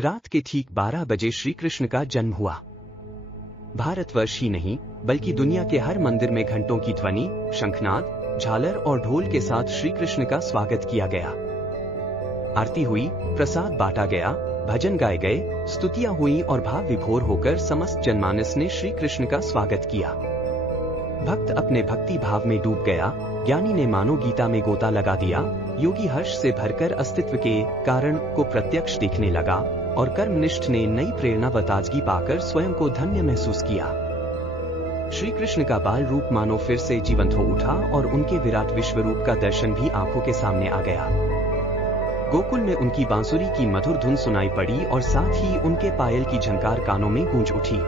रात के ठीक 12 बजे श्री कृष्ण का जन्म हुआ। भारतवर्ष ही नहीं बल्कि दुनिया के हर मंदिर में घंटों की ध्वनि, शंखनाद, झालर और ढोल के साथ श्री कृष्ण का स्वागत किया गया। आरती हुई, प्रसाद बांटा गया, भजन गाए गए, स्तुतियां हुई और भाव विभोर होकर समस्त जनमानस ने श्री कृष्ण का स्वागत किया। भक्त अपने भक्ति भाव में डूब गया, ज्ञानी ने मानो गीता में गोता लगा दिया, योगी हर्ष से भरकर अस्तित्व के कारण को प्रत्यक्ष देखने लगा और कर्मनिष्ठ ने नई प्रेरणा व ताजगी पाकर स्वयं को धन्य महसूस किया। श्री कृष्ण का बाल रूप मानो फिर से जीवंत हो उठा और उनके विराट विश्व रूप का दर्शन भी आंखों के सामने आ गया। गोकुल में उनकी बांसुरी की मधुर धुन सुनाई पड़ी और साथ ही उनके पायल की झंकार कानों में गूंज उठी।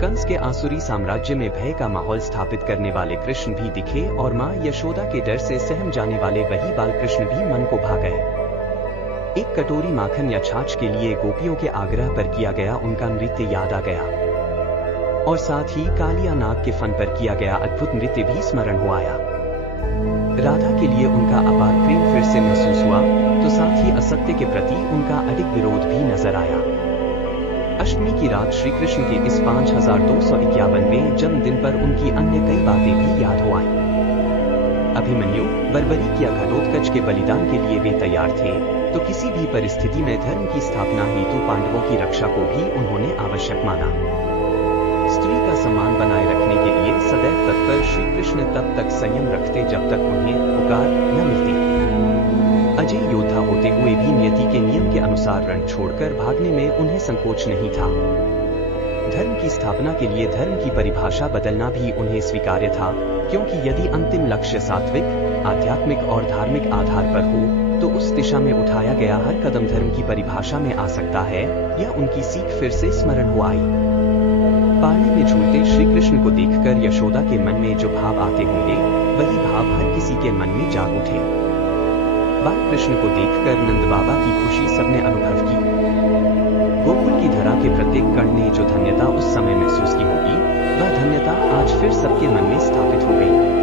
कंस के आसुरी साम्राज्य में भय का माहौल स्थापित करने वाले कृष्ण भी दिखे और मां यशोदा के डर से सहम जाने वाले वही बाल कृष्ण भी मन को भा गए। एक कटोरी माखन या छाछ के लिए गोपियों के आग्रह पर किया गया उनका नृत्य याद आ गया और साथ ही कालिया नाग के फन पर किया गया अद्भुत नृत्य भी स्मरण हो आया। राधा के लिए उनका अपार प्रेम फिर से महसूस हुआ तो साथ ही असत्य के प्रति उनका अडिग विरोध भी नजर आया। अष्टमी की रात श्री कृष्ण के इस 5251वें जन्मदिन पर उनकी अन्य कई बातें भी याद हो आईं। अभिमन्यु, बर्बरीक या घटोत्कच के बलिदान के लिए वे तैयार थे, तो किसी भी परिस्थिति में धर्म की स्थापना हेतु पांडवों की रक्षा को भी उन्होंने आवश्यक माना। स्त्री का सम्मान बनाए रखने के लिए सदैव तत्पर श्री कृष्ण तब तक संयम रखते जब तक उन्हें पुकार न मिलती। अजय योद्धा होते हुए भी नियति के नियम के अनुसार रण छोड़कर भागने में उन्हें संकोच नहीं था। धर्म की स्थापना के लिए धर्म की परिभाषा बदलना भी उन्हें स्वीकार्य था, क्योंकि यदि अंतिम लक्ष्य सात्विक, आध्यात्मिक और धार्मिक आधार पर हो तो उस दिशा में उठाया गया हर कदम धर्म की परिभाषा में आ सकता है। यह उनकी सीख फिर से स्मरण हो आई। पानी में झूलते श्री कृष्ण को देखकर यशोदा के मन में जो भाव आते होंगे वही भाव हर किसी के मन में जाग उठे। बाल कृष्ण को देखकर नंद बाबा की खुशी सबने अनुभव की। गोकुल की धरा के प्रत्येक कण ने जो धन्यता उस समय महसूस की होगी वह धन्यता आज फिर सबके मन में स्थापित हो गई।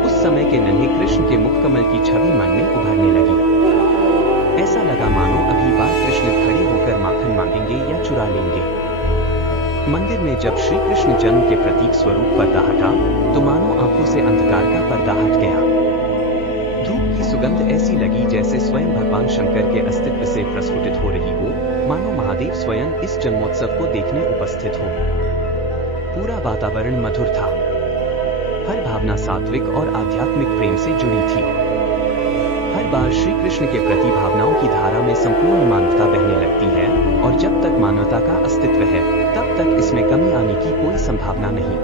उस समय के नन्हे कृष्ण के मुखकमल की छवि मन में उभरने लगी। ऐसा लगा मानो अभी बाल कृष्ण खड़े होकर माखन मांगेंगे या चुरा लेंगे। मंदिर में जब श्री कृष्ण जन्म के प्रतीक स्वरूप पर्दा हटा तो मानो आंखों से अंधकार का पर्दा हट गया। धूप की सुगंध ऐसी लगी जैसे स्वयं भगवान शंकर के अस्तित्व से प्रस्फुटित हो रही हो, मानो महादेव स्वयं इस जन्मोत्सव को देखने उपस्थित हो। पूरा वातावरण मधुर था, हर भावना सात्विक और आध्यात्मिक प्रेम से जुड़ी थी। हर बार श्री कृष्ण के प्रति भावनाओं की धारा में संपूर्ण मानवता बहने लगती है और जब तक मानवता का अस्तित्व है तब तक इसमें कमी आने की कोई संभावना नहीं।